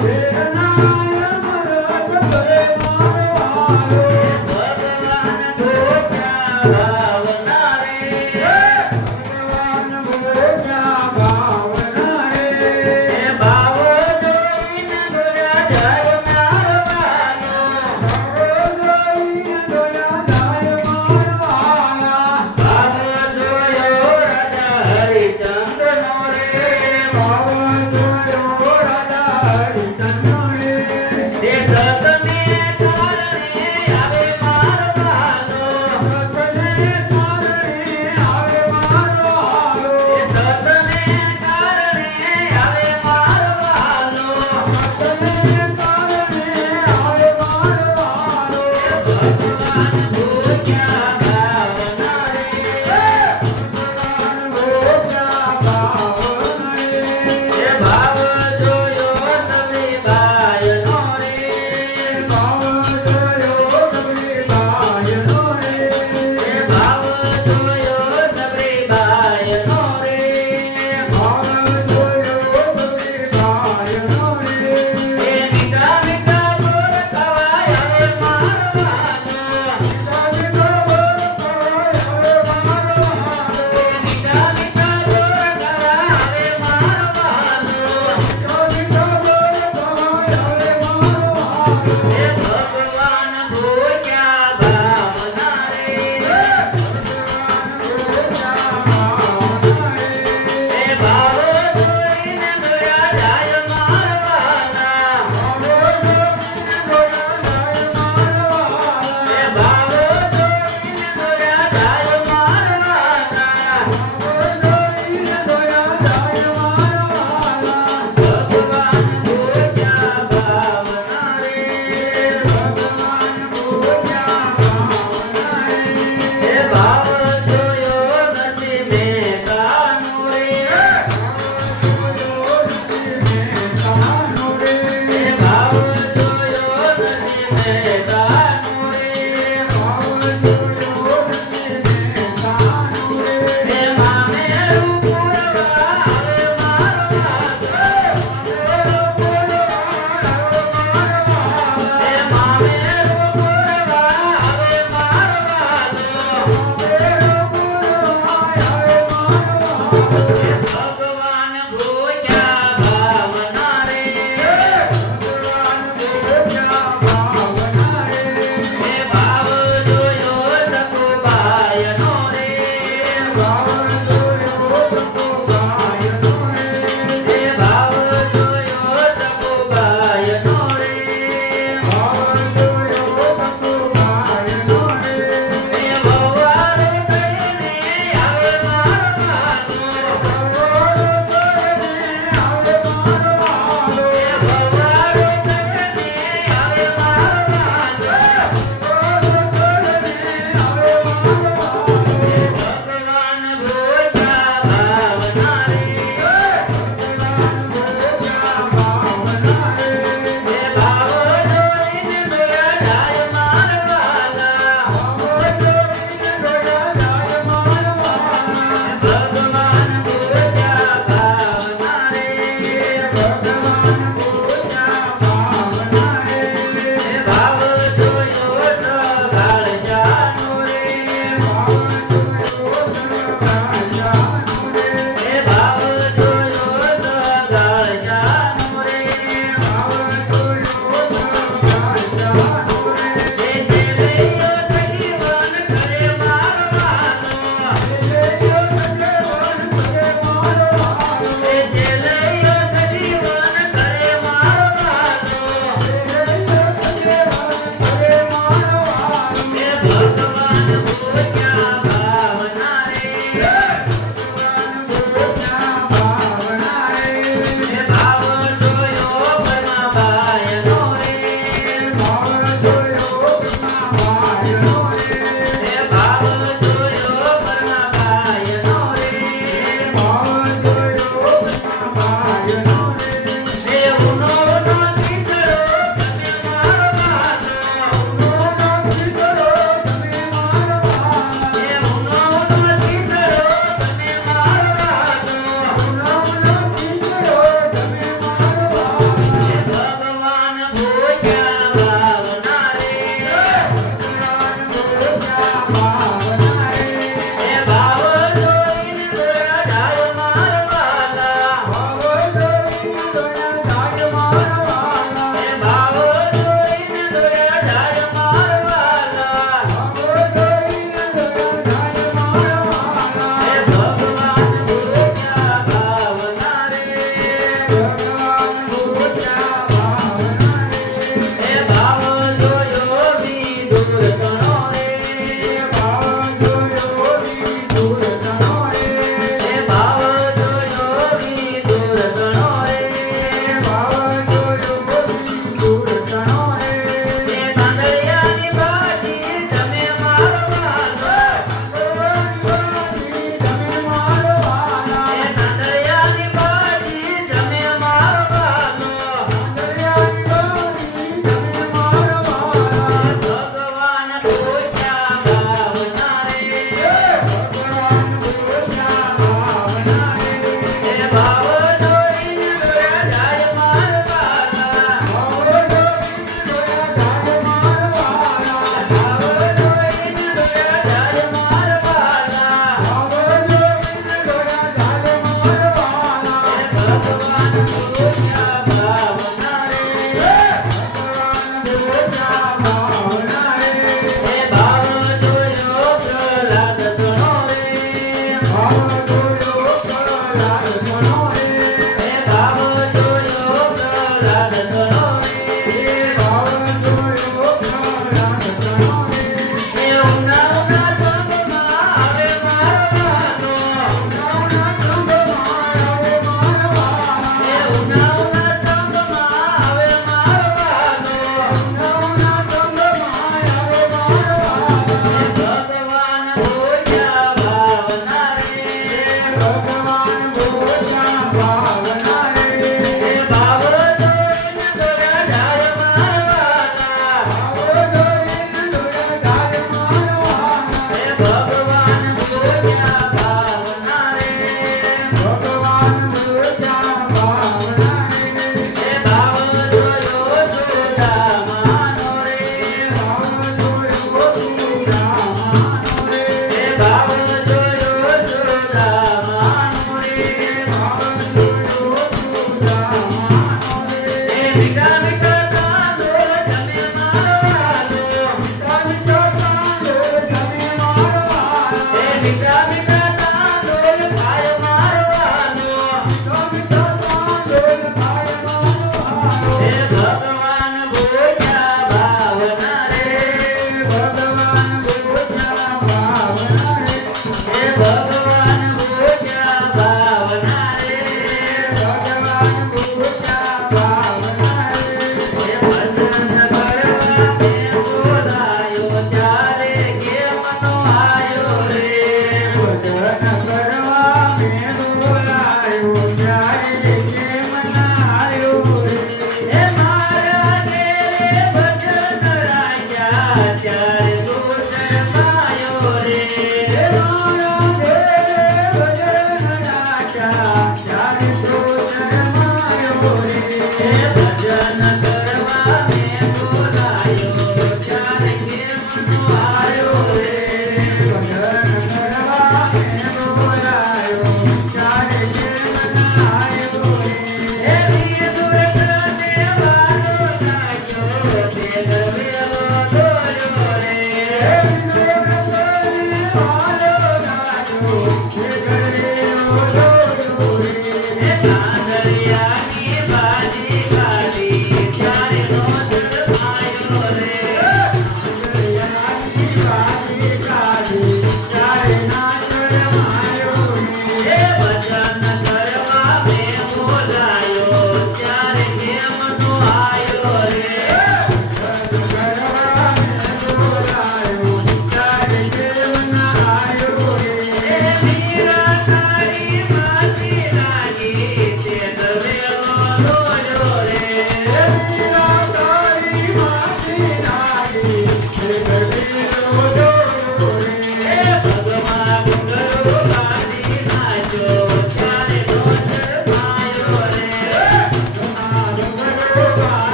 Yeah.